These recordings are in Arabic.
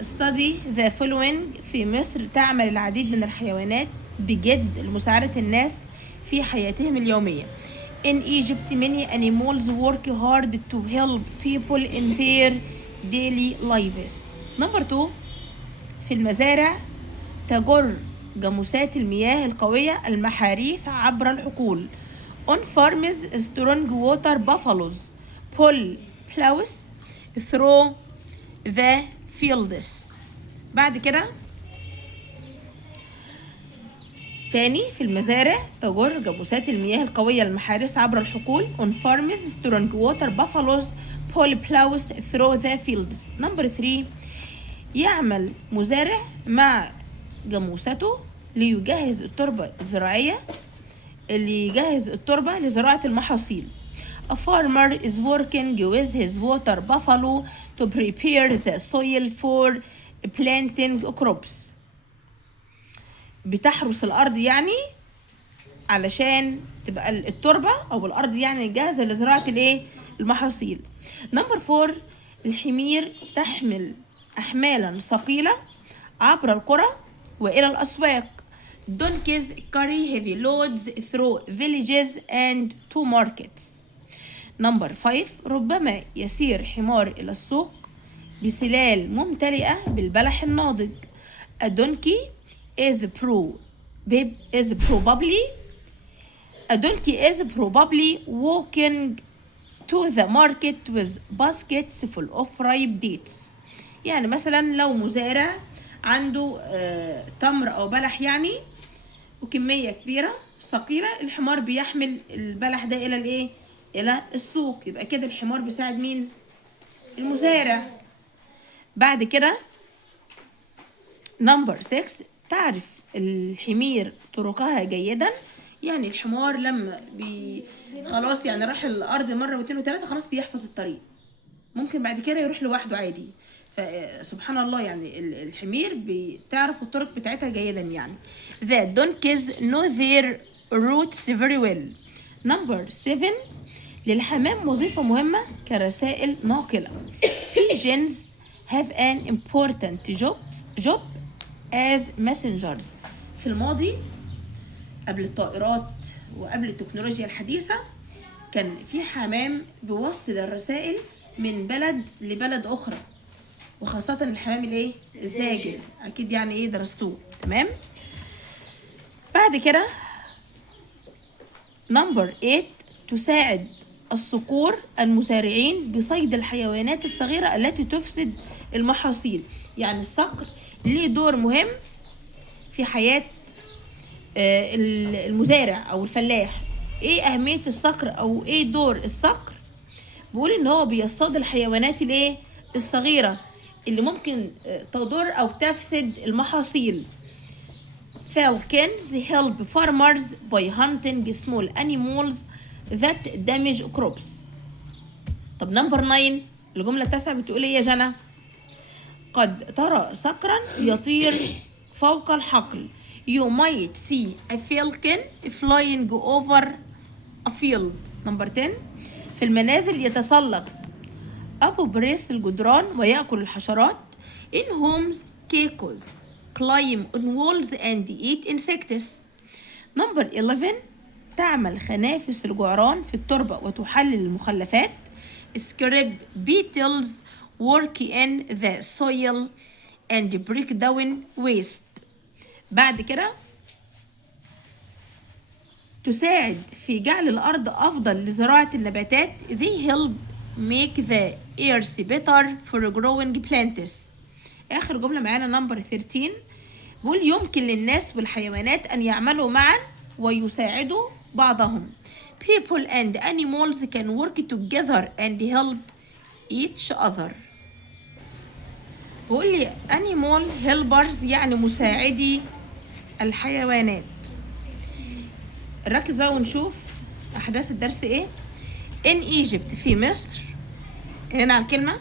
study the following. في مصر تعمل العديد من الحيوانات بجد لمساعدة الناس في حياتهم اليومية. In Egypt many animals work hard to help people in their daily lives. Number 2. في المزارع تجر جاموسات المياه القوية المحاريث عبر الحقول. On farms strong water buffaloes pull plows through the fields. بعد كده تاني في المزارع تجر جاموسات المياه القوية المحارس عبر الحقول. On farms strong water buffaloes pull plows through the fields. Number 3. يعمل مزارع مع جاموسته ليجهز التربة الزراعية اللي يجهز التربة لزراعة المحاصيل. A farmer is working with his water buffalo to prepare the soil for planting crops. بتحرس الأرض يعني علشان تبقى التربة أو الأرض يعني جاهزة لزراعة المحاصيل. Number 4. الحمير تحمل أحمالا ثقيلة عبر القرى وإلى الأسواق. Donkeys carry heavy loads through villages and to markets. Number 5. ربما يسير حمار إلى السوق بسلال ممتلئة بالبلح الناضج. A donkey is probably walking to the market with baskets full of ripe dates. يعني مثلا لو مزارع عنده تمر أو بلح يعني وكمية كبيرة ثقيلة، الحمار بيحمل البلح ده إلى السوق. يبقى كده الحمار بيساعد مين؟ المزارع. بعد كده نمبر 6. تعرف الحمير طرقها جيدا. يعني الحمار لما خلاص يعني راح الأرض مرة واثنين وثلاثة خلاص بيحفظ الطريق، ممكن بعد كده يروح لوحده عادي. فسبحان الله يعني الحمير بتعرف الطرق بتاعتها جيدا يعني. The donkeys know their routes very well. Number 7. للحمام وظيفة مهمة كرسائل ناقلة. Pigeons have an important job as messengers. في الماضي قبل الطائرات وقبل التكنولوجيا الحديثة كان في حمام بيوصل الرسائل من بلد لبلد أخرى، وخاصة الحمام الزاجل. أكيد يعني درستوه. تمام. بعد كده نمبر 8. تساعد الصقور المزارعين بصيد الحيوانات الصغيرة التي تفسد المحاصيل. يعني الصقر ليه دور مهم في حياة المزارع أو الفلاح. ايه أهمية الصقر أو ايه دور الصقر؟ بقول ان هو بيصطاد الحيوانات الصغيرة اللي ممكن تضر أو تفسد المحاصيل. Falcons help farmers by hunting small animals that damage crops. طب نمبر 9 الجملة 9 بتقول ايه يا جنى؟ قد ترى صقرا يطير فوق الحقل. You might see a falcon flying over a field. نمبر 10. في المنازل يتسلق أبو بريس الجدران ويأكل الحشرات. In homes geckos climb on walls and eat insects. نمبر 11. تعمل خنافس الجعران في التربة وتحلل المخلفات. Scrap beetles work in the soil and break down waste. بعد كده تساعد في جعل الأرض أفضل لزراعة النباتات. They help make the earth better for growing plants. آخر جملة معانا نمبر 13 بقول يمكن للناس والحيوانات أن يعملوا معا ويساعدوا بعضهم. People and animals can work together and help each other. بقول لي animal helpers يعني مساعدي الحيوانات. نركز بقى ونشوف أحداث الدرس إيه. In Egypt في مصر هنا على الكلمة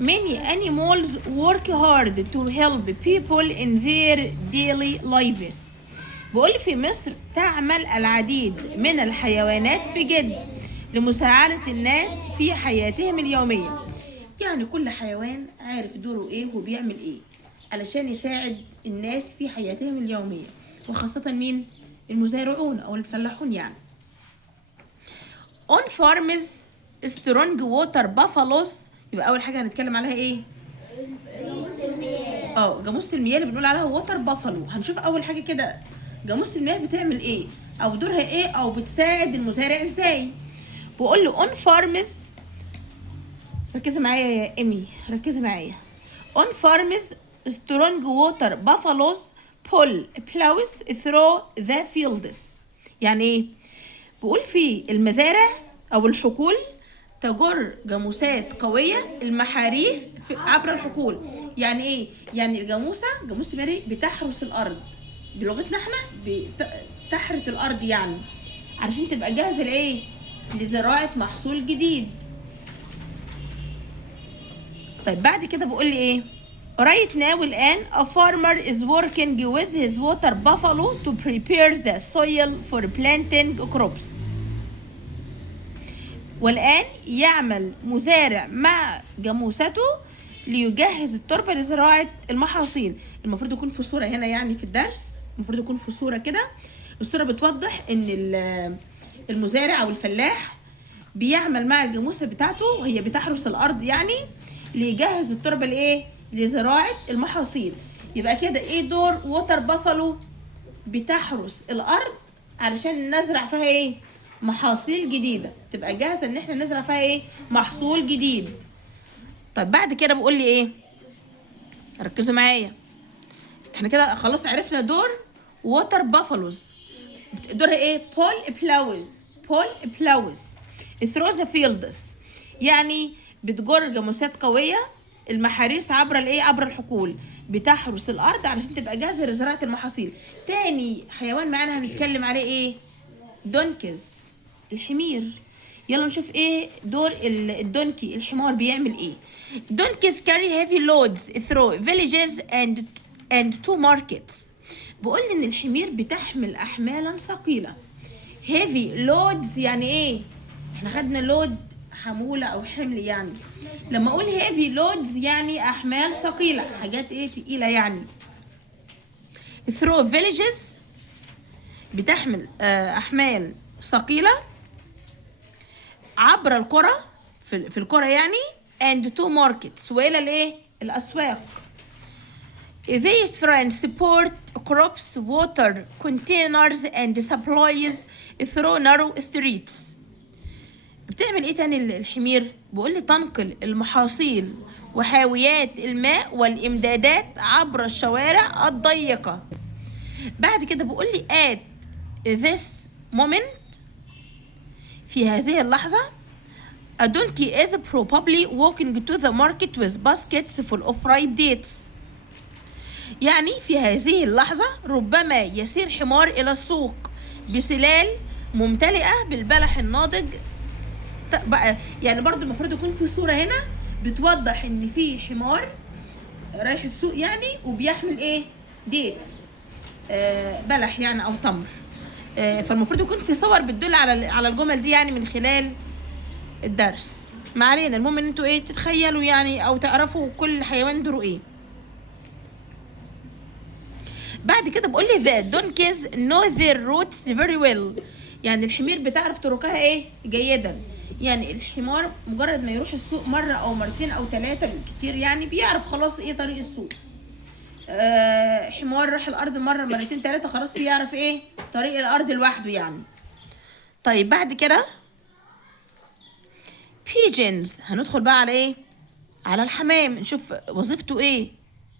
many animals work hard to help people in their daily lives. بقول في مصر تعمل العديد من الحيوانات بجد لمساعدة الناس في حياتهم اليومية. يعني كل حيوان عارف دوره ايه وبيعمل ايه علشان يساعد الناس في حياتهم اليومية، وخاصة مين؟ المزارعون او الفلاحون يعني. on farms strong water buffaloes، يبقى اول حاجة هنتكلم عليها ايه؟ جاموسة المياه اللي بنقول عليها ووتر بافالو. هنشوف اول حاجة كده جاموسة المياه بتعمل ايه او دورها ايه او بتساعد المزارع ازاي. بقول له on farms، ركزي معايا يا ايمي، ركزي معايا. on farms strong water buffaloes pull plows through the fields. يعني ايه؟ بقول في المزارع او الحقول تجر جاموسات قوية المحاريث عبر الحقول. يعني ايه؟ يعني جاموسة ماري بتحرس الارض، بلغتنا احنا بتحرث الارض يعني علشان تبقى جاهزة لايه؟ لزراعة محصول جديد. طيب بعد كده بقول لي ايه؟ right now الآن a farmer is working with his water buffalo to prepare the soil for planting crops. والآن يعمل مزارع مع جاموسته ليجهز التربة لزراعة المحاصيل. المفروض يكون في صورة هنا يعني في الدرس، المفروض يكون في صورة كده. الصورة بتوضح ان المزارع او الفلاح بيعمل مع الجاموسة بتاعته وهي بتحرس الارض يعني ليجهز التربة لايه؟ لزراعة المحاصيل. يبقى كده ايه دور ووتر بافالو؟ بتحرس الارض علشان نزرع فيها ايه؟ محاصيل جديدة، تبقى جاهزة ان احنا نزرع فيها ايه؟ محصول جديد. طيب بعد كده بقول لي ايه؟ ركزوا معايا، احنا كده خلاص عرفنا دور ووتر بافالوز. دورها ايه؟ بول بلاوز through the fields، يعني بتجر جاموسات قوية المحاريس عبر الايه؟ عبر الحقول، بتحرس الارض علشان تبقى جاهزة لزراعة المحاصيل. تاني حيوان معانا هنتكلم عليه ايه؟ دونكيز، الحمير. يلا نشوف ايه دور الدونكي، الحمار بيعمل ايه. donkeys carry heavy loads through villages and to markets. بقول ان الحمير بتحمل احمالا ثقيله. heavy loads يعني ايه؟ احنا خدنا لود حموله او حمل يعني. لما اقول heavy loads يعني احمال ثقيله، حاجات ايه؟ تقيله يعني. through villages بتحمل احمال ثقيله عبر القرى، في القرى يعني. and to markets، والى الايه؟ الاسواق. they transport crops, water, containers and supplies through narrow streets. بتعمل ايه تاني الحمير؟ بيقول لي تنقل المحاصيل وحاويات الماء والامدادات عبر الشوارع الضيقة. بعد كده بيقول لي at this moment، في هذه اللحظة a donkey is probably walking to the market with baskets full of ripe dates. يعني في هذه اللحظة ربما يسير حمار إلى السوق بسلال ممتلئة بالبلح الناضج. يعني برضو المفروض يكون في صورة هنا بتوضح إن في حمار رايح السوق يعني وبيحمل إيه؟ ديتس، بلح يعني أو تمر. فالمفروض يكون في صور بتدل على الجمل دي يعني من خلال الدرس. ما علينا، المهم ان انتوا ايه تتخيلوا يعني او تعرفوا كل حيوان دوره ايه. بعد كده بقول لي the donkeys know their routes very well، يعني الحمير بتعرف طرقها ايه؟ جيدا. يعني الحمار مجرد ما يروح السوق مرة او مرتين او 3 بالكتير يعني بيعرف خلاص ايه طريق السوق. حمار راح الارض مرة مرتين 3 خلاص بيعرف ايه؟ طريق الارض لوحده يعني. طيب بعد كده pigeons، هندخل بقى على ايه؟ على الحمام، نشوف وظيفته ايه؟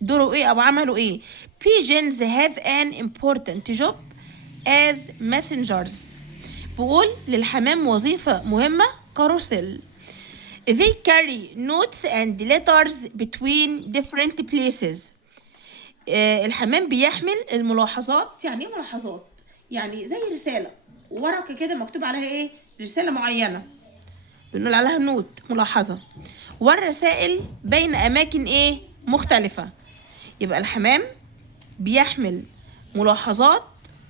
دوره ايه او عمله ايه؟ pigeons have an important job as messengers. بقول للحمام وظيفة مهمة كرسل. they carry notes and letters between different places. الحمام بيحمل الملاحظات. يعني ايه ملاحظات؟ يعني زي رسالة ورقة كده مكتوب عليها ايه؟ رسالة معينة بنقول عليها نوت، ملاحظة. والرسائل بين أماكن إيه؟ مختلفة. يبقى الحمام بيحمل ملاحظات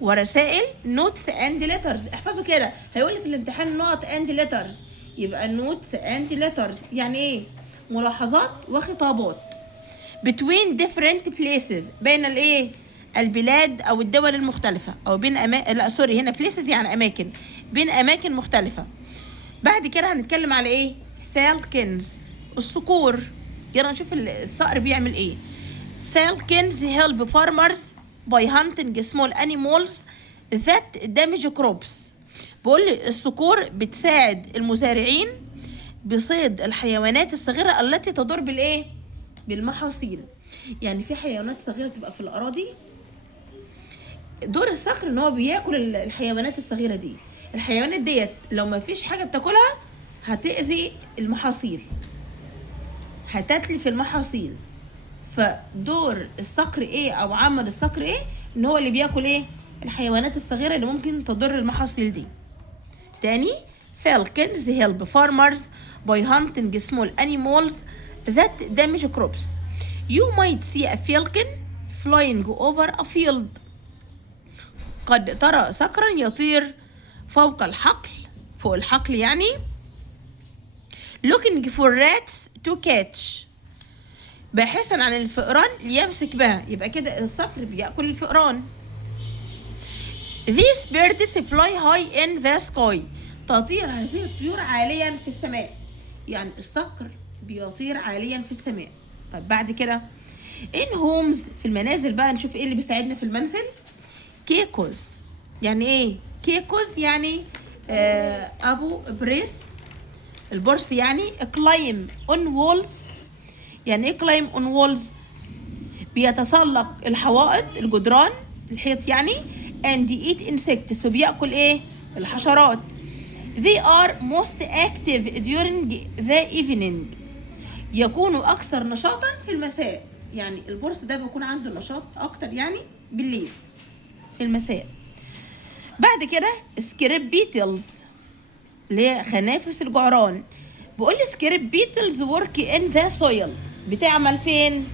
ورسائل notes and letters. احفظوا كده، هيقول لي في الامتحان نقط and letters، يبقى notes and letters يعني إيه؟ ملاحظات وخطابات between different places، بين الايه البلاد او الدول المختلفة، او بين لا سوري، هنا places يعني اماكن، بين اماكن مختلفة. بعد كده هنتكلم على ايه؟ falcons، الصقور. يلا نشوف الصقر بيعمل ايه. falcons help farmers by hunting small animals that damage crops. بقول لي الصقور بتساعد المزارعين بصيد الحيوانات الصغيرة التي تضر بالايه؟ بالمحاصيل. يعني في حيوانات صغيرة بتبقى في الأراضي، دور الصقر ان هو بياكل الحيوانات الصغيرة دي. الحيوانات ديت لو ما فيش حاجة بتاكلها هتأذي المحاصيل، هتتلف المحاصيل. فدور الصقر ايه او عمل الصقر ايه؟ ان هو اللي بياكل ايه؟ الحيوانات الصغيرة اللي ممكن تضر المحاصيل دي. تاني، falcons help farmers by hunting small animals that damage crops. You might see a falcon flying over a field. قد ترى صقرا يطير فوق الحقل، فوق الحقل يعني. looking for rats to catch، باحثا عن الفئران ليمسك بها. يبقى كده الصقر بيأكل الفئران. these birds fly high in the sky، تطير هذه الطيور عاليا في السماء. يعني الصقر بيطير عاليا في السماء. طيب بعد كده in homes، في المنازل بقى نشوف ايه اللي بيساعدنا في المنزل. كيكوز، يعني ايه كيكوز؟ يعني ابو بريس، البرص يعني. climb on walls، يعني ايه climb on walls؟ بيتسلق الحوائط، الجدران، الحيط يعني. and eat insects، وبيأكل ايه؟ الحشرات. they are most active during the evening، يكونوا اكثر نشاطا في المساء. يعني البرص ده بيكون عنده نشاط اكتر يعني بالليل في المساء. بعد كده سكريب بيتلز، اللي هي خنافس الجعران. بقول لي سكريب بيتلز work in the soil، بتعمل فين؟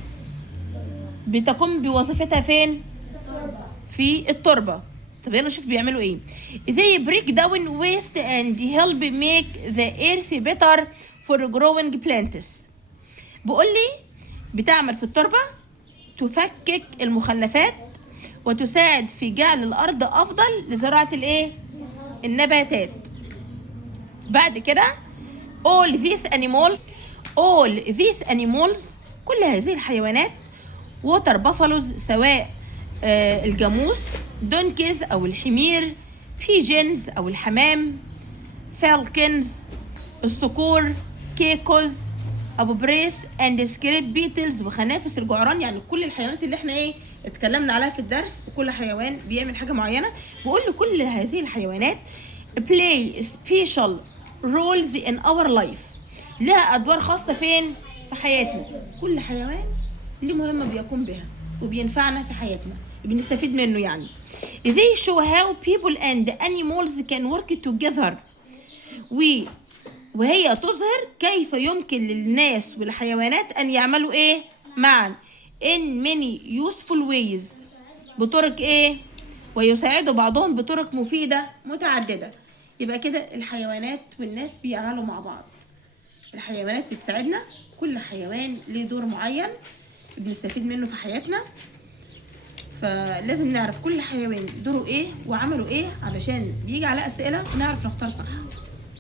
بتقوم بوظيفتها فين؟ في التربة. طب يلا نشوف بيعملوا ايه. they break down waste and help make the earth better for growing plants. بقول لي بتعمل في التربة، تفكك المخلفات وتساعد في جعل الأرض أفضل لزراعة الإيه؟ النباتات. بعد كده all these animals، كل هذه الحيوانات. water buffaloes، سواء الجاموس، donkeys أو الحمير، pigeons أو الحمام، falcons الصقور، كيكوز ابو بريس اند سكريب بيتلز وخنافس الجعران. يعني كل الحيوانات اللي احنا ايه اتكلمنا عليها في الدرس، وكل حيوان بيعمل حاجه معينه. بقول لكل هذه الحيوانات play special roles in our life، لها ادوار خاصه فين؟ في حياتنا. كل حيوان ليه مهمه بيقوم بها وبينفعنا في حياتنا، بنستفيد منه يعني. they show how people and animals can work together، وهي تظهر كيف يمكن للناس والحيوانات أن يعملوا إيه معا in many useful ways، بطرق إيه؟ ويساعدوا بعضهم بطرق مفيدة متعددة. يبقى كده الحيوانات والناس بيعملوا مع بعض. الحيوانات بتساعدنا، كل حيوان ليه دور معين بنستفيد منه في حياتنا. فلازم نعرف كل حيوان دوره إيه وعمله إيه، علشان بيجي على أسئلة ونعرف نختار صح.